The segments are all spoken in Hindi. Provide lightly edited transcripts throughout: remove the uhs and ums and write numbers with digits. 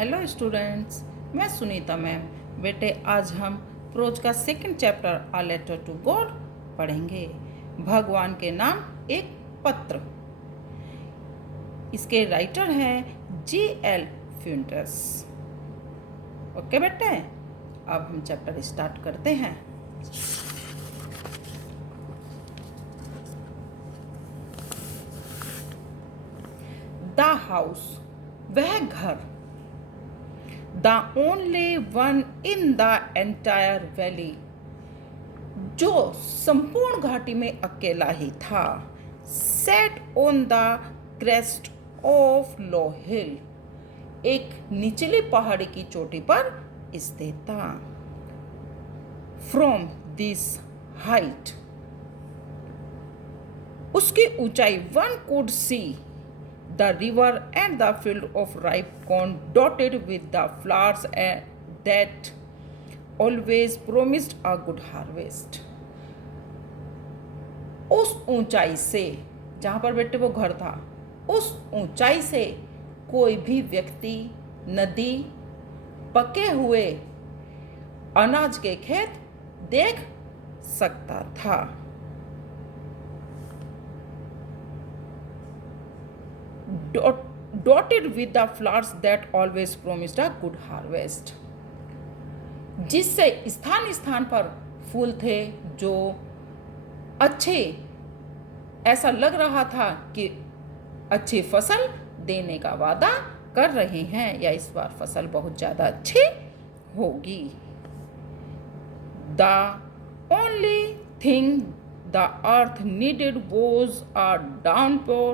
हेलो स्टूडेंट्स, मैं सुनीता मैम। बेटे आज हम प्रोज का second chapter a letter to God पढ़ेंगे। भगवान के नाम एक पत्र। इसके राइटर हैं G.L. फ्यूंटस। ओके बेटे, अब हम चैप्टर स्टार्ट करते हैं। द हाउस, वह घर। The only one in the entire valley, जो संपूर्ण घाटी में अकेला ही था। Set on the crest of low hill, एक निचली पहाड़ी की चोटी पर स्थित था। फ्रॉम दिस हाइट, उसकी ऊंचाई one could see the river and the field of ripe corn dotted with the flowers that always promised a good harvest। उस ऊंचाई से, जहाँ पर बेटे वो घर था, उस ऊंचाई से कोई भी व्यक्ति नदी, पके हुए अनाज के खेत देख सकता था। Dotted with the flowers that always promised a good harvest, जिससे स्थान स्थान पर फूल थे जो अच्छे, ऐसा लग रहा था कि अच्छी फसल देने का वादा कर रहे हैं या इस बार फसल बहुत ज़्यादा अच्छी होगी। The only thing the earth needed was a downpour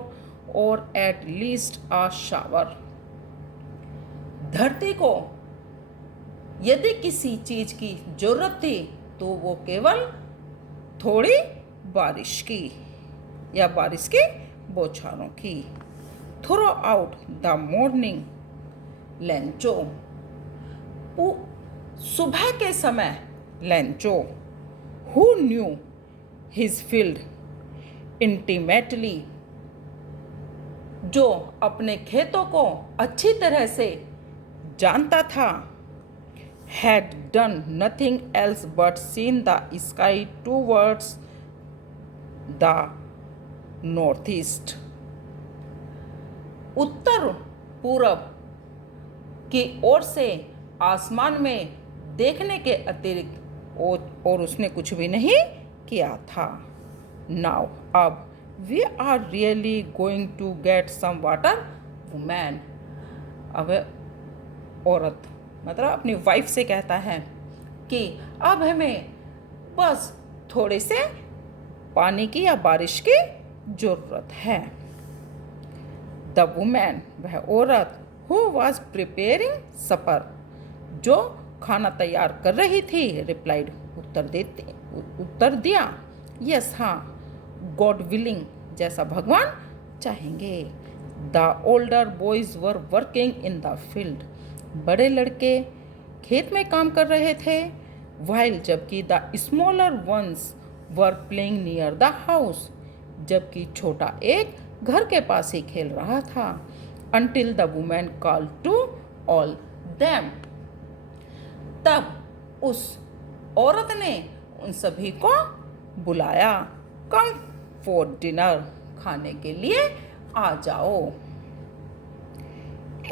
और एट लीस्ट अ शावर। धरती को यदि किसी चीज की जरूरत थी तो वो केवल थोड़ी बारिश की या बारिश की बौछारों की। Throughout the morning Lencho, सुबह के समय Lencho, who knew his field intimately, जो अपने खेतों को अच्छी तरह से जानता था, had done nothing else but seen the sky towards the northeast, उत्तर पूरब की ओर से आसमान में देखने के अतिरिक्त और उसने कुछ भी नहीं किया था। Now, अब we are really going to get some water, woman। अब औरत मतलब अपनी वाइफ से कहता है कि अब हमें बस थोड़े से पानी की या बारिश की जरूरत है। द वुमेन, वह औरत, हु वॉज प्रिपेयरिंग सपर, जो खाना तैयार कर रही थी, रिप्लाइड, उत्तर दिया, यस हाँ, गॉड विलिंग, जैसा भगवान चाहेंगे। The older boys were working in the field, बड़े लड़के खेत में काम कर रहे थे। वाइल, जबकि the smaller ones were playing near the house, जबकि छोटा एक घर के पास ही खेल रहा था। Until the women call to all them, तब उस औरत ने उन सभी को बुलाया। कम फॉर डिनर, खाने के लिए आ जाओ।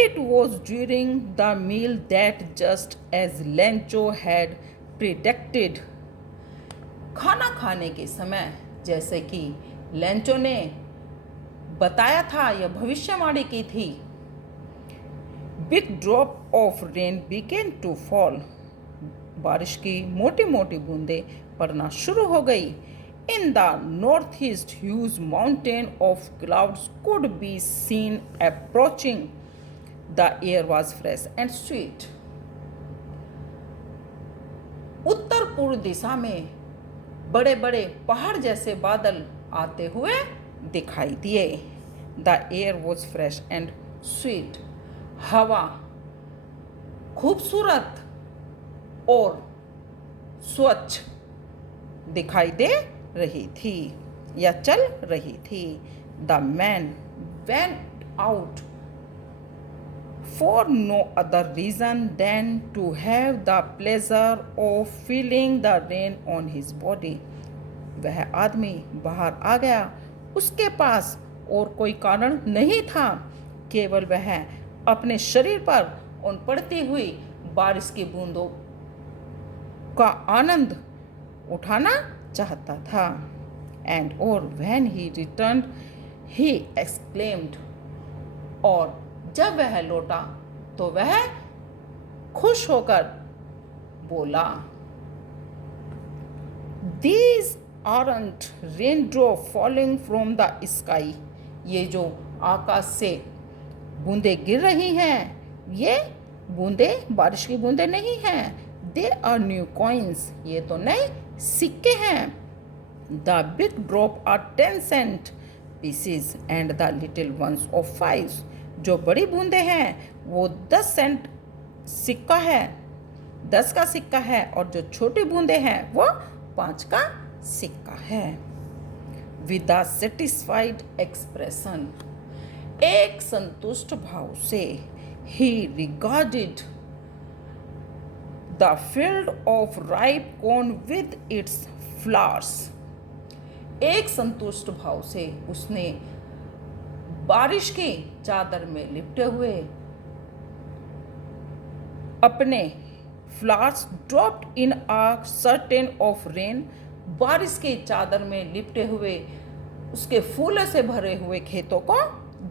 It was during the meal that, just as Lencho had predicted, खाना खाने के समय, जैसे कि लेंचो ने बताया था या भविष्यवाणी की थी, big drop of rain began to fall, बारिश की मोटी मोटी बूंदें पड़ना शुरू हो गई। In the northeast, huge mountain of clouds could be seen approaching. The air was fresh and sweet. उत्तर पूर्व दिशा में बड़े बड़े पहाड़ जैसे बादल आते हुए दिखाई दिए। The air was fresh and sweet. हवा खूबसूरत और स्वच्छ दिखाई दे रही थी या चल रही थी। The man went out for no other reason than to have the pleasure of feeling the rain on his body. वह आदमी बाहर आ गया, उसके पास और कोई कारण नहीं था, केवल वह अपने शरीर पर उन पड़ती हुई बारिश की बूंदों का आनंद उठाना चाहता था. And or when he returned, he exclaimed, और जब वह लौटा तो वह खुश होकर बोला, These aren't raindrops falling from the sky. ये जो आकाश से बूंदे गिर रही हैं, ये बूंदे बारिश की बूंदे नहीं हैं. They are new coins. ये तो नए सिक्के हैं. The big drop are 10 cent pieces and the little ones of 5. जो बड़ी बूंदे हैं वो 10 सेंट सिक्का है, 10 का सिक्का है, और जो छोटी बूंदे हैं वो 5 का सिक्का है. With a satisfied expression, एक संतुष्ट भाव से, he regarded the field of ripe corn with its flowers. एक संतुष्ट भाव से उसने बारिश की चादर में लिपटे हुए अपने flowers dropped in a certain of rain, बारिश की चादर में लिपटे हुए उसके फूलों से भरे हुए खेतों को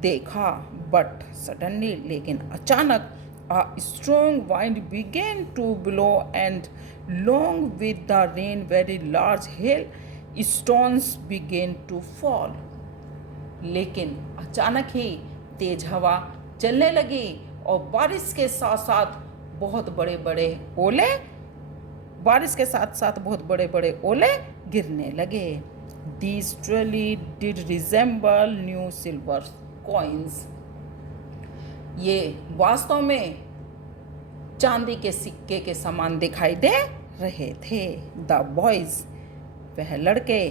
देखा. बट सडनली, लेकिन अचानक, a strong wind began to blow and along with the rain very large hail stones began to fall. लेकिन अचानक ही तेज हवा चलने लगी और बारिश के साथ साथ बहुत बड़े बड़े ओले गिरने लगे. These truly did resemble new silver coins. ये वास्तव में चांदी के सिक्के के समान दिखाई दे रहे थे. The boys, वह लड़के,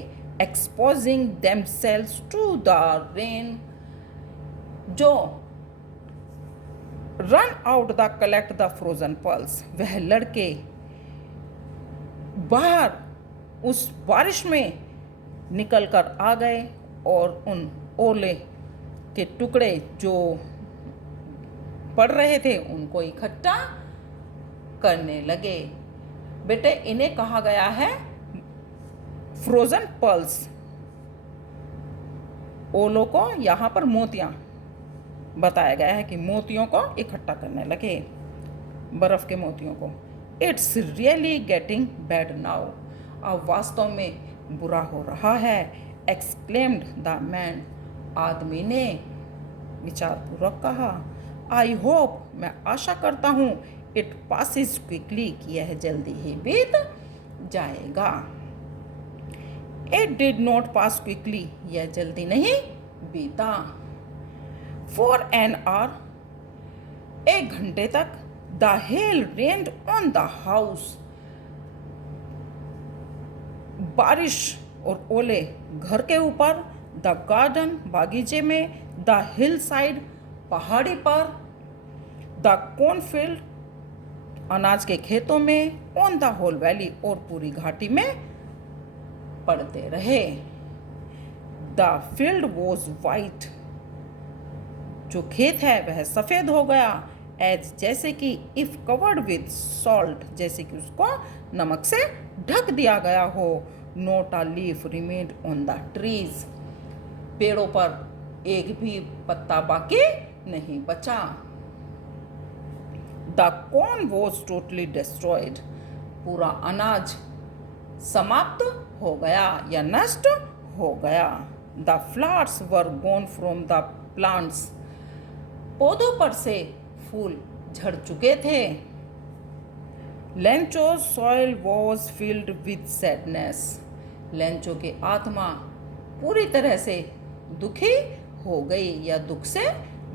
exposing themselves to the rain, जो run out the collect the frozen pearls, वह लड़के बाहर उस बारिश में निकल कर आ गए और उन ओले के टुकड़े जो पड़ रहे थे उनको इकट्ठा करने लगे. बेटे, इन्हें कहा गया है फ्रोजन पर्ल्स. ओलों को यहाँ पर मोतियाँ बताया गया है कि मोतियों को इकट्ठा करने लगे, बर्फ के मोतियों को. It's really getting bad now. अब वास्तव में बुरा हो रहा है. एक्सक्लेम्ड द मैन, आदमी ने विचारपूर्वक कहा. आई होप, मैं आशा करता हूँ, इट पासिस क्विकली, कि यह जल्दी ही बीत जाएगा. It did not pass quickly, यह जल्दी नहीं बीता. फॉर एन आवर, 1 घंटे तक, the hell rained on the house, बारिश और ओले घर के ऊपर, द गार्डन, बागीचे में, द हिल साइड, पहाड़ी पर, द कॉर्नफील्ड, अनाज के खेतों में, ऑन द होल वैली, और पूरी घाटी में पड़ते रहे. द फील्ड वॉज वाइट, जो खेत है वह सफ़ेद हो गया. एज, जैसे कि, इफ कवर्ड विथ सॉल्ट, जैसे कि उसको नमक से ढक दिया गया हो. Not a leaf remained on the trees, पेड़ों पर एक भी पत्ता बाकी नहीं बचा. The corn was totally destroyed, पूरा अनाज समाप्त हो गया या नष्ट हो गया. The flowers were gone from the plants, पौधों पर से फूल झड़ चुके थे. Lencho's soil was filled with sadness, Lencho की आत्मा पूरी तरह से दुखी हो गई या दुख से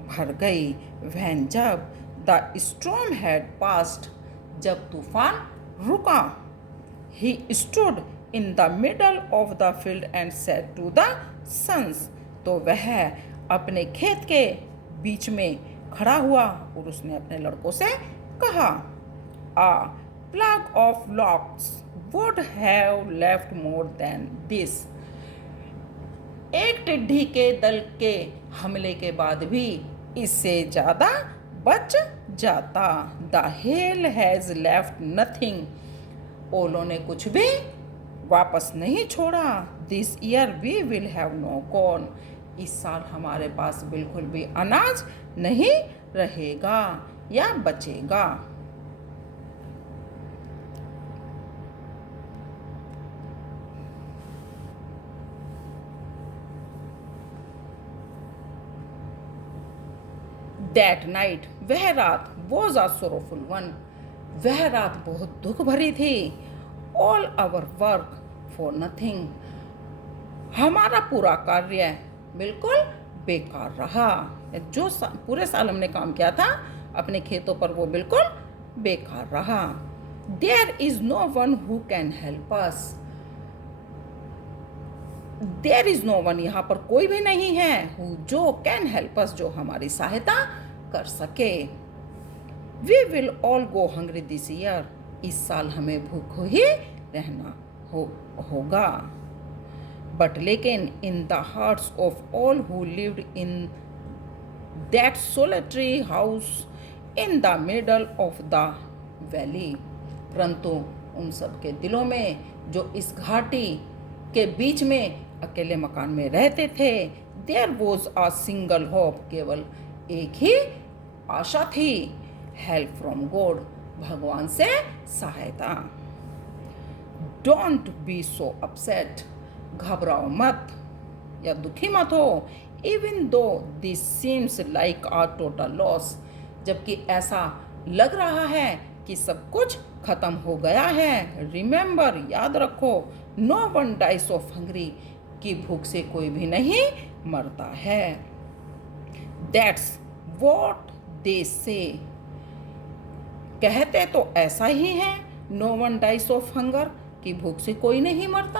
भर गई. वहन, जब, द स्टॉर्म हैड पास्ड, जब तूफान रुका. He stood in the middle of the field and said to the sons, तो वह अपने खेत के बीच में खड़ा हुआ और उसने अपने लड़कों से कहा, a plague of locusts would have left more than this. एक टिड्डी के दल के हमले के बाद भी इससे ज्यादा बच जाता। The hail has left nothing. ओलों ने कुछ भी वापस नहीं छोड़ा। This year we will have no corn. इस साल हमारे पास बिल्कुल भी अनाज नहीं रहेगा या बचेगा। दैट नाइट, वह रात, वॉज अ सोरोफुल वन। वह रात बहुत दुख भरी थी। All our work for nothing. हमारा पूरा कार्य बिल्कुल बेकार रहा। जो पूरे साल हमने काम किया था अपने खेतों पर, वो बिल्कुल बेकार रहा। There is no one who can help us. There is no one, यहाँ पर कोई भी नहीं है, हु जो कैन हेल्प अस, जो हमारी सहायता कर सके। We will all go hungry this year. इस साल हमें भूख ही रहना होगा। बट लेकिन in the hearts of all who lived in that solitary house in the middle of the valley. परंतु उन सब के दिलों में जो इस घाटी के बीच में अकेले मकान में रहते थे, there was a single hope, केवल एक ही आशा थी, हेल्प फ्रॉम गॉड, भगवान से सहायता। डोंट बी सो अपसेट, घबराओ मत या दुखी मत हो। Even though this seems like a total loss, जबकि ऐसा लग रहा है कि सब कुछ खत्म हो गया है। रिमेंबर, याद रखो, no one dies of hungry, कि भूख से कोई भी नहीं मरता है। दैट्स वॉट दे से, कहते तो ऐसा ही है, no one dies of hunger, कि भूख से कोई नहीं मरता।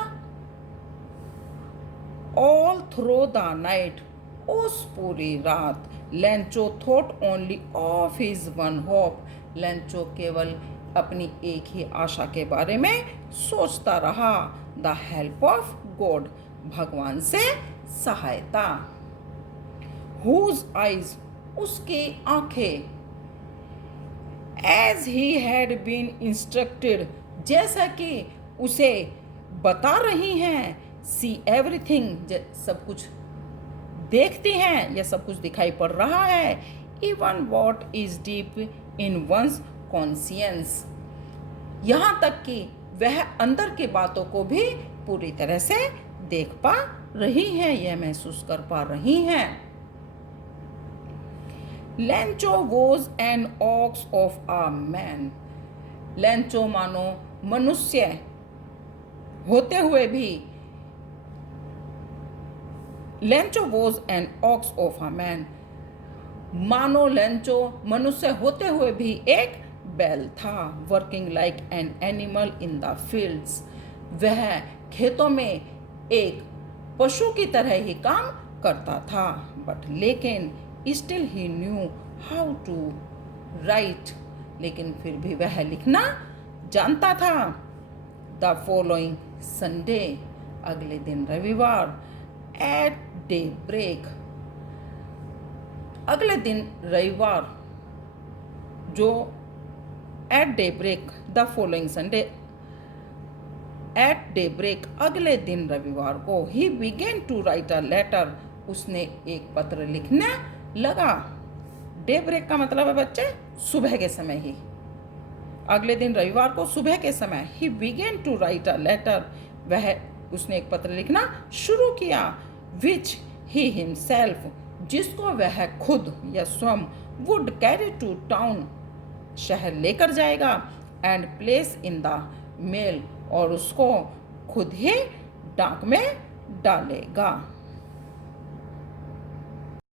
ऑल थ्रू द नाइट, उस पूरी रात, Lencho thought only of his one hope, Lencho केवल अपनी एक ही आशा के बारे में सोचता रहा, द हेल्प ऑफ गॉड, भगवान से सहायता। हुज आइज, उसकी आंखें, as he had been instructed, जैसा कि उसे बता रही हैं, सी एवरीथिंग, सब कुछ देखती हैं या सब कुछ दिखाई पड़ रहा है। Even what is deep in one's conscience, यहाँ तक कि वह अंदर की बातों को भी पूरी तरह से देख पा रही हैं, यह महसूस कर पा रही हैं। Lencho was an ox of a man. Lencho मानो मनुष्य होते हुए भी, Lencho was an ox of a man, मानो लेंचो मनुष्य होते हुए भी एक बैल था। Working like an animal in the fields, वह खेतों में एक पशु की तरह ही काम करता था। बट लेकिन still he knew how to write, लेकिन फिर भी वह लिखना जानता था। द फॉलोइंग संडे, अगले दिन रविवार, एट डे ब्रेक, अगले दिन रविवार, जो at daybreak, the following Sunday, at daybreak, अगले दिन रविवार को, he began to write a letter, उसने एक पत्र लिखने लगा। डे ब्रेक का मतलब है बच्चे सुबह के समय ही, अगले दिन रविवार को सुबह के समय, he began to write a letter, वह उसने एक पत्र लिखना शुरू किया। विच ही हिमसेल्फ, जिसको वह खुद या स्वयं वुड कैरी टू टाउन, शहर लेकर जाएगा, and place in the mail, और उसको खुद ही डाक में डालेगा।